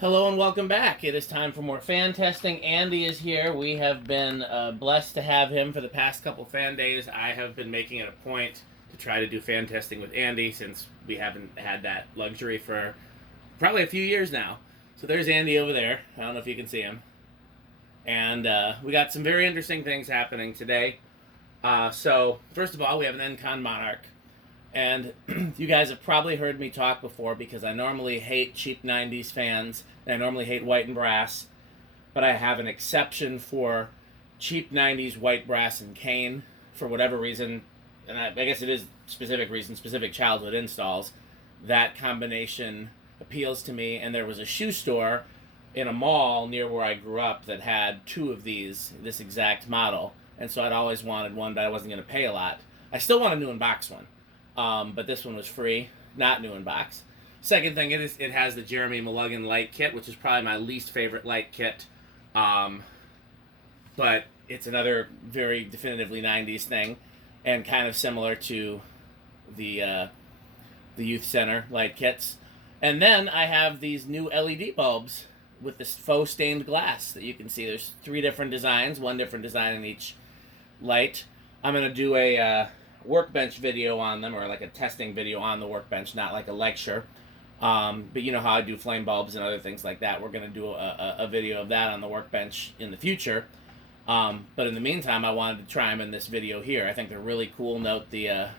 Hello and welcome back. It is time for more fan testing. Andy is here. We have been blessed to have him for the past couple fan days. I have been making it a point to try to do fan testing with Andy since we haven't had that luxury for probably a few years now. So there's Andy over there. I don't know if you can see him. And we got some very interesting things happening today. So first of all, we have an Encon Monarch. And you guys have probably heard me talk before because I normally hate cheap 90s fans, and I normally hate white and brass, but I have an exception for cheap 90s white brass and cane for whatever reason, and I guess it is specific reason, specific childhood installs. That combination appeals to me, and there was a shoe store in a mall near where I grew up that had two of these, this exact model, and so I'd always wanted one, but I wasn't going to pay a lot. I still want a new in box one. But this one was free, not new in box. Second thing, it has the Jeremy Mulligan light kit, which is probably my least favorite light kit. But it's another very definitively 90s thing, and kind of similar to the youth center light kits. And then I have these new LED bulbs with this faux stained glass that you can see. There's 3 different designs, 1 different design in each light. I'm gonna do a workbench video on them, or like a testing video on the workbench, not like a lecture. But you know how I do flame bulbs and other things like that. We're going to do a video of that on the workbench in the future. But in the meantime, I wanted to try them in this video here. I think they're really cool. Note the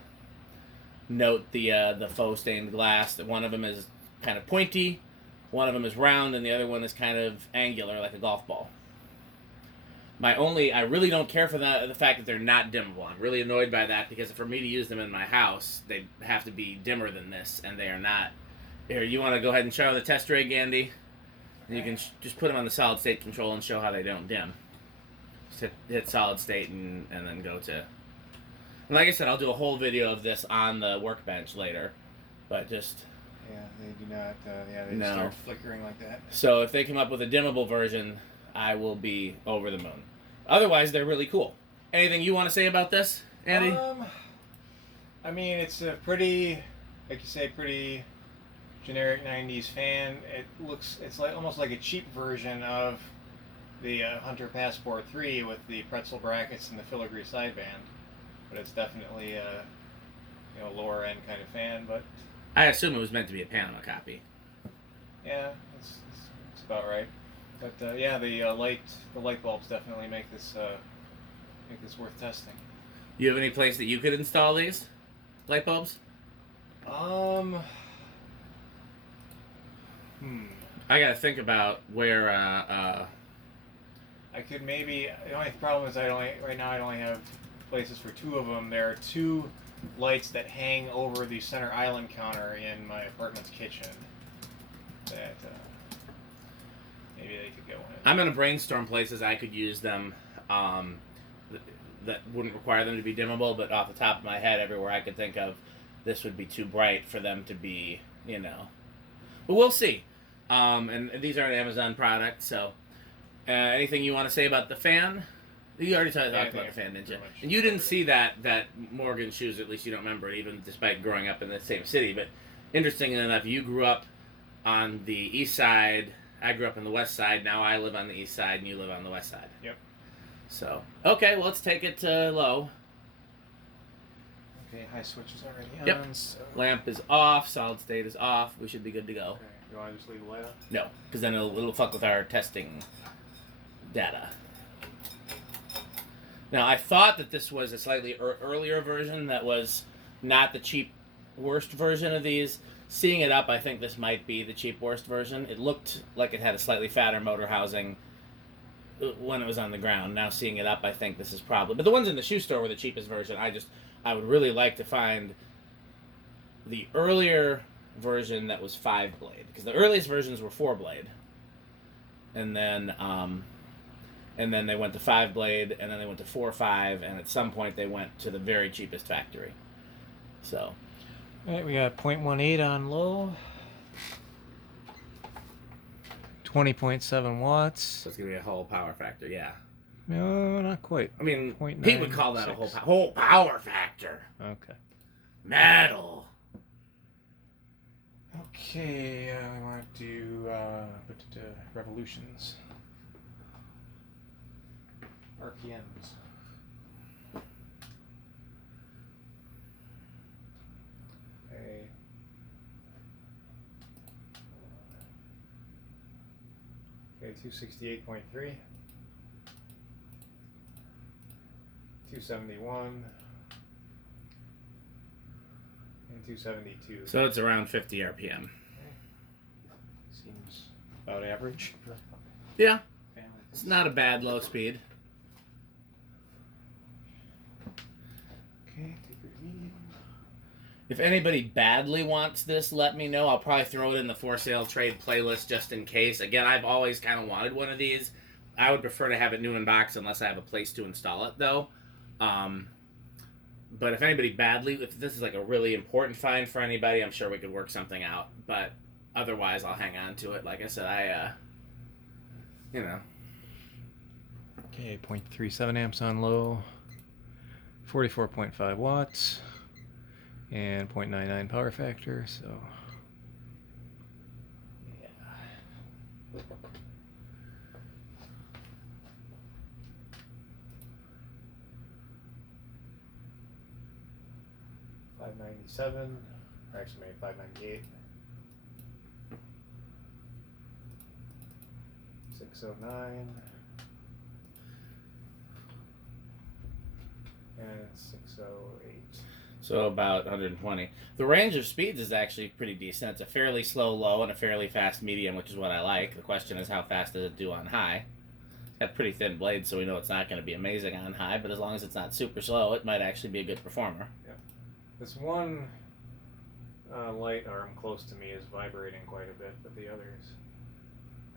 faux stained glass. One of them is kind of pointy, one of them is round, and the other one is kind of angular, like a golf ball. I really don't care for the fact that they're not dimmable. I'm really annoyed by that because for me to use them in my house, they have to be dimmer than this, and they are not. Here, you want to go ahead and show the test rig, Andy? And you can just put them on the solid state control and show how they don't dim. Just hit solid state and then go to... And like I said, I'll do a whole video of this on the workbench later, but just... Yeah, they do not, they just start flickering like that. So if they come up with a dimmable version, I will be over the moon. Otherwise, they're really cool. Anything you want to say about this, Andy? I mean, it's a pretty, like you say, pretty generic 90s fan. It's like almost like a cheap version of the Hunter Passport 3 with the pretzel brackets and the filigree sideband. But it's definitely a lower end kind of fan. But I assume it was meant to be a Panama copy. Yeah, it's about right. But yeah, the light bulbs definitely make this worth testing. You have any place that you could install these light bulbs? I gotta think about where. I could maybe. The only problem is right now I only have places for 2 of them. There are 2 lights that hang over the center island counter in my apartment's kitchen. That. Maybe they could go in. I'm going to brainstorm places I could use them that wouldn't require them to be dimmable, but off the top of my head, everywhere I could think of, this would be too bright for them to be, But we'll see. And these are an Amazon product, so anything you want to say about the fan? You already talked about the fan, didn't you? And you didn't see that Morgan shoes, at least you don't remember it, even despite growing up in the same city. But interestingly enough, you grew up on the east side. I grew up on the west side. Now I live on the east side, and you live on the west side. Yep. So, okay, well, let's take it to low. Okay, high switch is already on. Yep. So... Lamp is off. Solid state is off. We should be good to go. Okay. You want to just leave the light on? No, because then it'll fuck with our testing data. Now, I thought that this was a slightly earlier version that was not the cheap worst version of these. Seeing it up, I think this might be the cheap worst version. It looked like it had a slightly fatter motor housing when it was on the ground. Now seeing it up, I think this is probably... But the ones in the shoe store were the cheapest version. I would really like to find the earlier version that was 5-blade. Because the earliest versions were 4-blade. And then they went to 5-blade, and then they went to 4-5, and at some point they went to the very cheapest factory. So... Alright, we got 0.18 on low. 20.7 watts. So it's going to be a whole power factor, yeah. No, not quite. I mean, 0.96. Pete would call that a whole power factor. Okay. Metal. Okay, we want to do put it to revolutions. RPMs. Okay, 268.3, 271, and 272. So it's around 50 RPM. Okay. Seems about average. Yeah, it's not a bad low speed. Okay, take your medium. If anybody badly wants this, let me know. I'll probably throw it in the for sale trade playlist just in case. Again, I've always kind of wanted one of these. I would prefer to have it new in box unless I have a place to install it, though. But if anybody badly, if this is like a really important find for anybody, I'm sure we could work something out. But otherwise, I'll hang on to it. Like I said, you know. Okay, 0.37 amps on low, 44.5 watts. And 0.99 power factor, so yeah. $597, or actually maybe $598. 609 and 608. So about 120. The range of speeds is actually pretty decent. It's a fairly slow low and a fairly fast medium, which is what I like. The question is, how fast does it do on high? It's got pretty thin blades, so we know it's not going to be amazing on high, but as long as it's not super slow, it might actually be a good performer. Yeah. This one light arm close to me is vibrating quite a bit, but the others,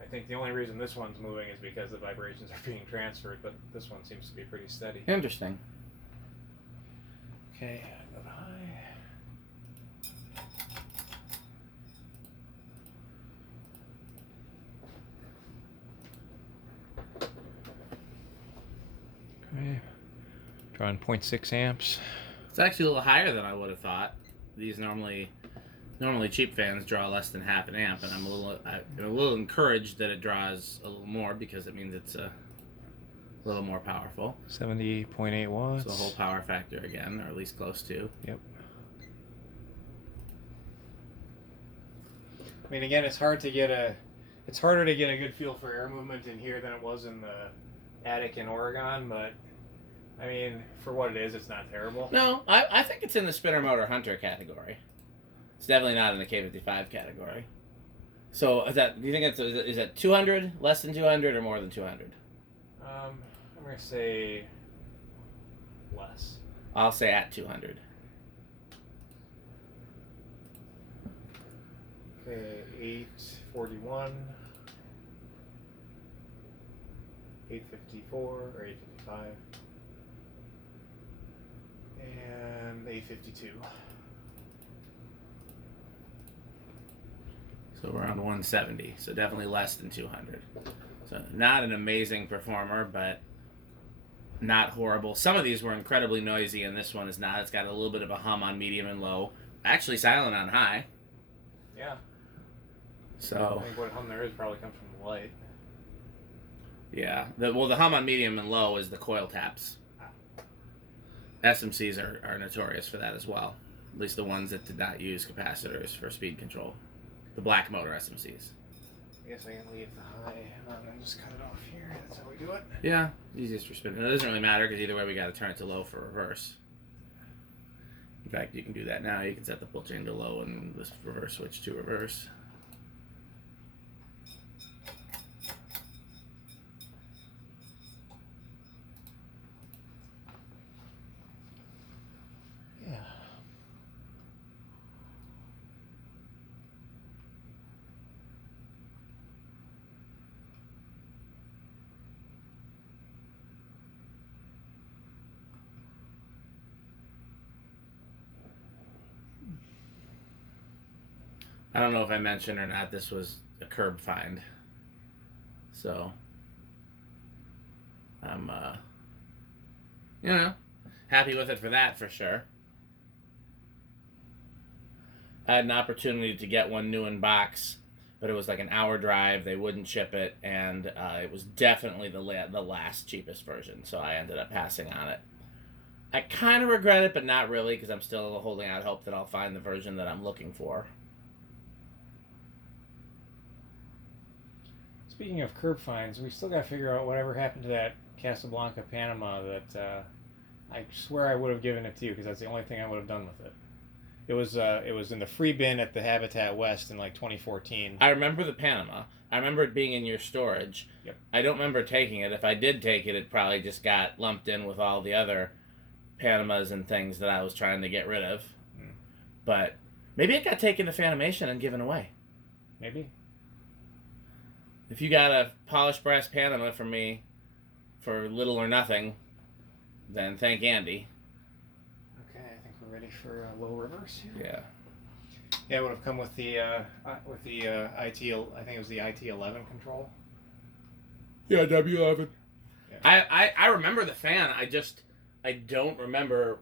I think the only reason this one's moving is because the vibrations are being transferred, but this one seems to be pretty steady. Interesting. Okay, I go to high. Okay, drawing 0.6 amps. It's actually a little higher than I would have thought. These normally cheap fans draw less than half an amp, and I'm a little encouraged that it draws a little more because it means it's a little more powerful. 70.8 watts. So the whole power factor again, or at least close to. Yep. I mean, again, it's harder to get a good feel for air movement in here than it was in the attic in Oregon, but I mean, for what it is, it's not terrible. No, I think it's in the spinner motor hunter category. It's definitely not in the K55 category. So do you think is that 200, less than 200, or more than 200? I'm gonna say less. I'll say at 200. Okay, 841, 854 or 855, and 852. So around 170. So definitely less than 200. So not an amazing performer, but not horrible. Some of these were incredibly noisy, and this one is not. It's got a little bit of a hum on medium and low. Actually silent on high. Yeah. So I think what hum there is probably comes from the light. yeah. The hum on medium and low is the coil taps. SMCs are notorious for that as well. At least the ones that did not use capacitors for speed control. The black motor SMCs. I guess I can leave the high on and just cut it off here. That's how we do it. Yeah, easiest for spinning. It doesn't really matter because either way we got to turn it to low for reverse. In fact, you can do that now. You can set the pull chain to low and this reverse switch to reverse. Yeah. I don't know if I mentioned or not, this was a curb find. So, I'm, happy with it for that, for sure. I had an opportunity to get one new in box but it was like an hour drive. They wouldn't ship it, and it was definitely the last cheapest version, so I ended up passing on it. I kind of regret it, but not really, because I'm still holding out hope that I'll find the version that I'm looking for. Speaking of curb finds, we still got to figure out whatever happened to that Casablanca Panama that I swear I would have given it to you, because that's the only thing I would have done with it. It was in the free bin at the Habitat West in like 2014. I remember the Panama. I remember it being in your storage. Yep. I don't remember taking it. If I did take it, it probably just got lumped in with all the other Panamas and things that I was trying to get rid of. But maybe it got taken to Fanimation and given away. Maybe. If you got a polished brass Panama from me for little or nothing, then thank Andy. Okay, I think we're ready for a low reverse here. Yeah. Yeah, it would have come with the IT. I think it was the IT11 control. Yeah, W11. Yeah. I remember the fan. I don't remember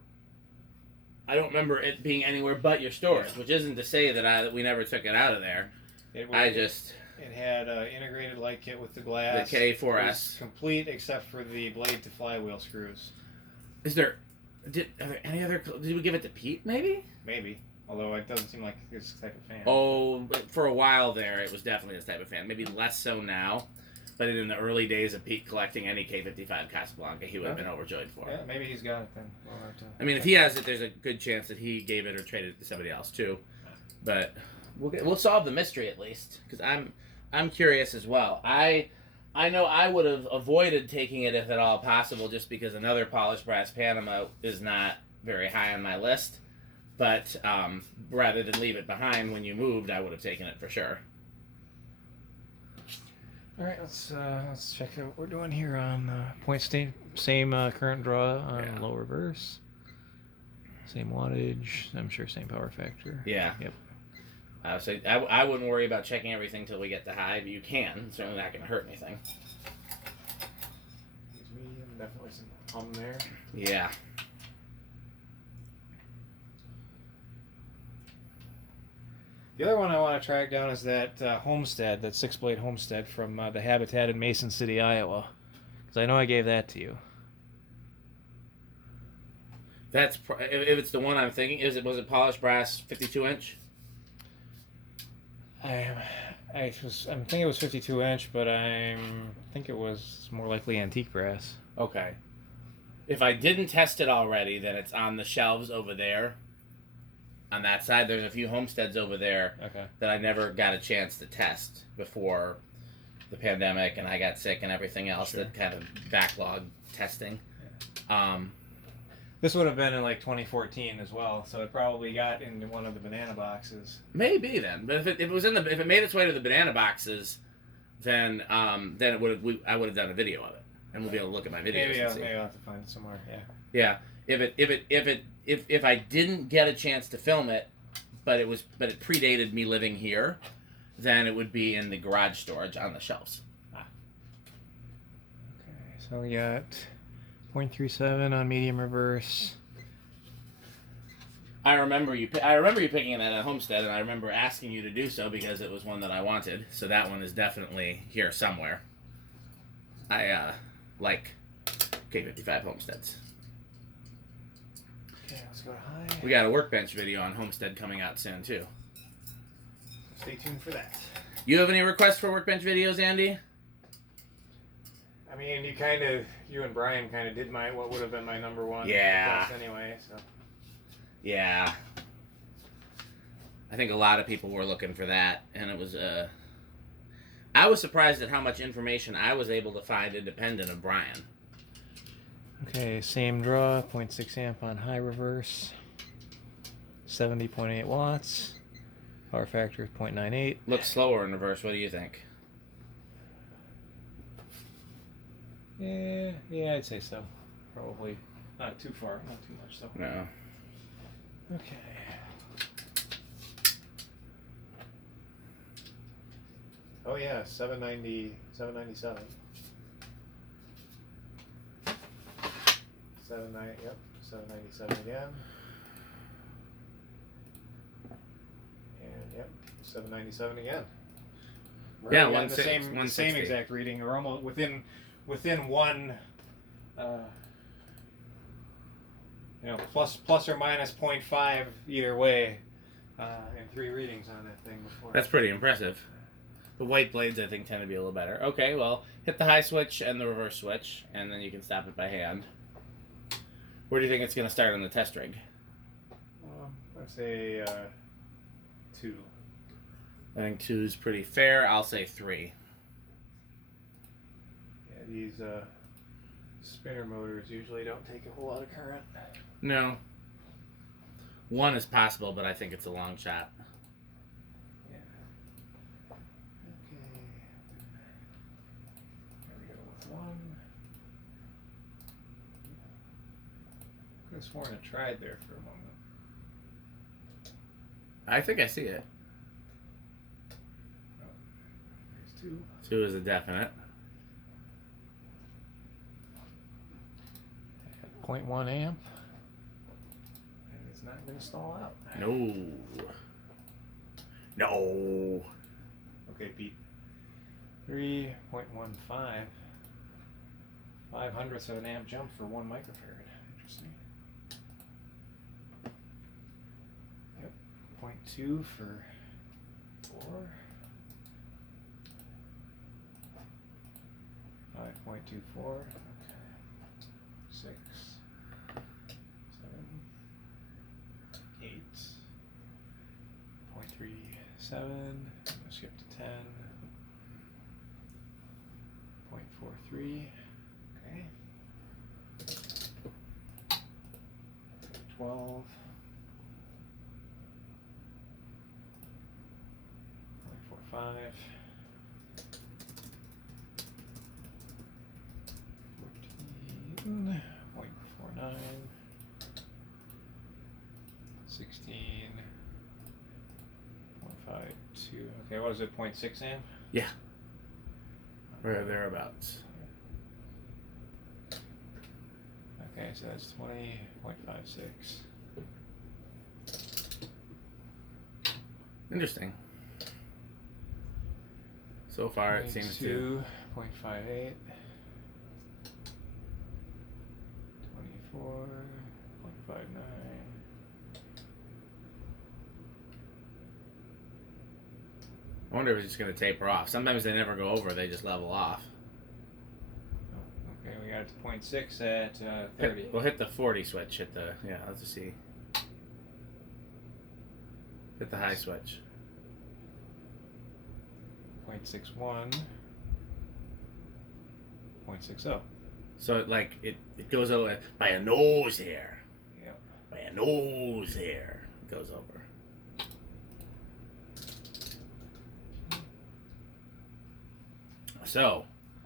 it being anywhere but your storage, which isn't to say that we never took it out of there. It had an integrated light kit with the glass. The K4S. It was complete except for the blade to flywheel screws. Are there any other? Did we give it to Pete? Maybe. Maybe, although it doesn't seem like this type of fan. Oh, for a while there, it was definitely this type of fan. Maybe less so now. But in the early days of Pete collecting any K55 Casablanca, he would have been overjoyed for it. Yeah, maybe he's got it then. I mean, if he has it, there's a good chance that he gave it or traded it to somebody else too. But we'll solve the mystery at least, because I'm curious as well. I know I would have avoided taking it if at all possible, just because another polished brass Panama is not very high on my list. But rather than leave it behind when you moved, I would have taken it for sure. All right, let's check out what we're doing here on point state. Same current draw on low reverse. Same wattage. I'm sure same power factor. Yeah. Yep. So I wouldn't worry about checking everything till we get to high, but you can. It's certainly not going to hurt anything. Medium, definitely some hum there. Yeah. The other one I want to track down is that Homestead, that 6-blade Homestead from the Habitat in Mason City, Iowa. Because I know I gave that to you. That's if it's the one I'm thinking. Was it polished brass 52 inch? I'm thinking it was 52 inch, but I think it was more likely antique brass. Okay. If I didn't test it already, then it's on the shelves over there. On that side, there's a few Homesteads over there that I never got a chance to test before the pandemic and I got sick and everything else that kind of backlogged testing. Yeah. This would have been in like 2014 as well, so it probably got into one of the banana boxes. Maybe then, but if it made its way to the banana boxes, then I would have done a video of it, and we'll be able to look at my videos. Maybe I'll have to find it somewhere. Yeah. If I didn't get a chance to film it, but it predated me living here, then it would be in the garage storage on the shelves. Okay, so we got 0.37 on medium reverse. I remember you picking it at a Homestead, and I remember asking you to do so because it was one that I wanted. So that one is definitely here somewhere. I like K55 Homesteads. Okay, let's go to high. We got a workbench video on Homestead coming out soon too. Stay tuned for that. You have any requests for workbench videos, Andy? I mean, you and Brian kind of did what would have been my number one. Yeah. Request anyway, so. Yeah. I think a lot of people were looking for that, and it was I was surprised at how much information I was able to find independent of Brian. Okay, same draw, 0.6 amp on high reverse, 70.8 watts, power factor is 0.98. Looks slower in reverse. What do you think? Yeah, I'd say so. Probably not too far, not too much so. No. Okay. Oh yeah, 790, 797. 797 again. And yep, 797 again. We're Yeah, already at 160. the same exact reading. We're almost within one. Plus or minus 0.5 either way, and 3 readings on that thing before. That's pretty impressive. The white blades, I think, tend to be a little better. Okay, well, hit the high switch and the reverse switch, and then you can stop it by hand. Where do you think it's going to start on the test rig? I'd say 2. I think 2 is pretty fair. I'll say 3. Yeah, these spinner motors usually don't take a whole lot of current. No. 1 is possible, but I think it's a long shot. Yeah. Okay. There we go with 1. Could have sworn I tried there for a moment. I think I see it. Oh, there's 2. 2 is a definite. 0.1 amp. And it's not going to stall out. No. No. Okay, Pete. 3.15. 0.05 of an amp jump for 1 microfarad. Interesting. Yep. 0.2 for 4. 5.24. Okay. 6. 7. 8. 0.37. Skip to 10. 0.43. Okay. 12. 0.45. 14. 0.49. 16. 0.52. Okay, what is it? 0.6 amp? Yeah. Or thereabouts. Okay, so that's 20.56. Interesting. So far, it seems to. 0.58. 24.59. I wonder if it's just going to taper off. Sometimes they never go over, they just level off. Okay, we got it to 0.6 at 30. We'll hit the 40 switch. Hit the, yeah, let's just see. Hit the high switch. 0.61. 0.60. So it goes over by a nose hair. Yep. By a nose hair. It goes over. So,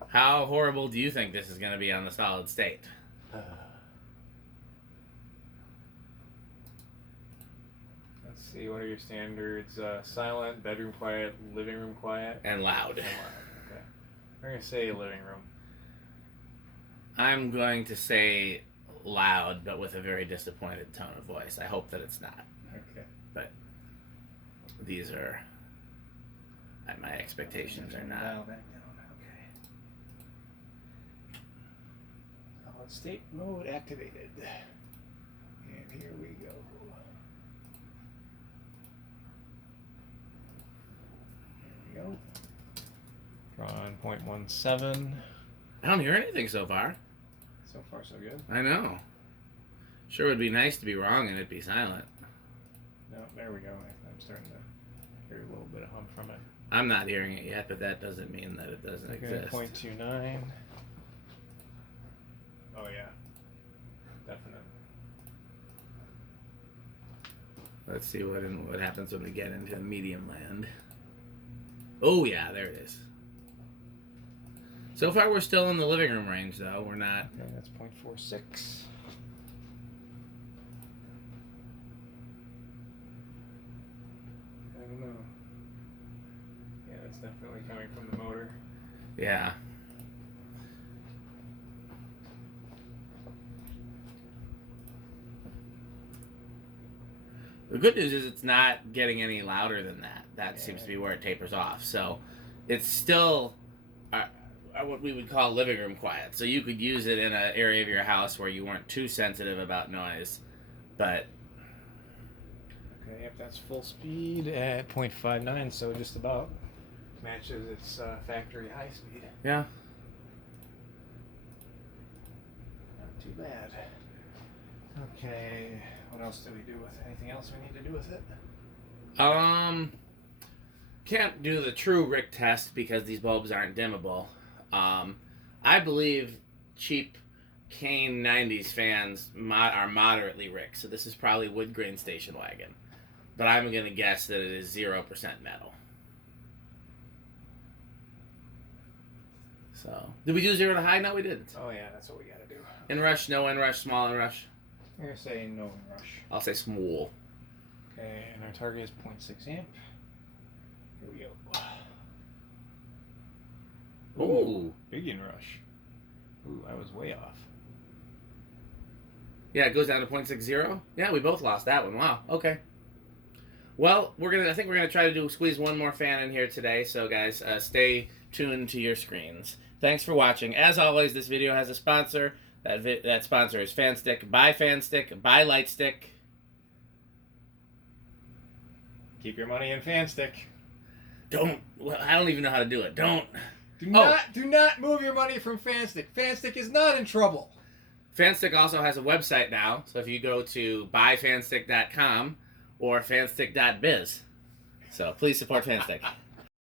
how horrible do you think this is going to be on the solid state? Let's see, what are your standards? Silent, bedroom quiet, living room quiet? And loud. Okay. We're going to say living room. I'm going to say loud, but with a very disappointed tone of voice. I hope that it's not. Okay. But these are, my expectations are not. Dial back down. Okay. Solid state mode activated. And here we go. There we go. Drawn 0.17. I don't hear anything so far. So far, so good. I know. Sure would be nice to be wrong and it be silent. No, there we go. I'm starting to hear a little bit of hum from it. I'm not hearing it yet, but that doesn't mean that it doesn't exist. 0.29. Oh yeah, definitely. Let's see what happens when we get into medium land. Oh yeah, there it is. So far, we're still in the living room range, though. We're not. Okay, that's 0.46. I don't know. Yeah, that's definitely coming from the motor. Yeah. The good news is it's not getting any louder than that. That seems to be where it tapers off. So it's still what we would call living room quiet. So you could use it in an area of your house where you weren't too sensitive about noise. But okay, yep, that's full speed at 0.59, so just about matches its factory high speed. yeah. Not too bad. Okay, what else do we do with it? Anything else we need to do with it? Can't do the true Rick test because these bulbs aren't dimmable. I believe cheap Kane 90s fans are moderately Rick, so this is probably wood grain station wagon. But I'm going to guess that it is 0% metal. So, did we do 0 to high? No, we didn't. Oh yeah, that's what we gotta do. Inrush, no inrush, small inrush. I'm gonna say no rush. I'll say small. Okay, and our target is 0.6 amp. Here we go. Ooh. Big inrush. Ooh, I was way off. Yeah, it goes down to 0.60. Yeah, we both lost that one. Wow. Okay. Well, I think we're gonna try to squeeze one more fan in here today. So, guys, stay tuned to your screens. Thanks for watching. As always, this video has a sponsor. That sponsor is FanStick. Buy FanStick. Buy Lightstick. Keep your money in FanStick. Don't. Well, I don't even know how to do it. Don't. Do not move your money from FanStick. FanStick is not in trouble. FanStick also has a website now. So if you go to buyfanstick.com or fanstick.biz. So please support FanStick.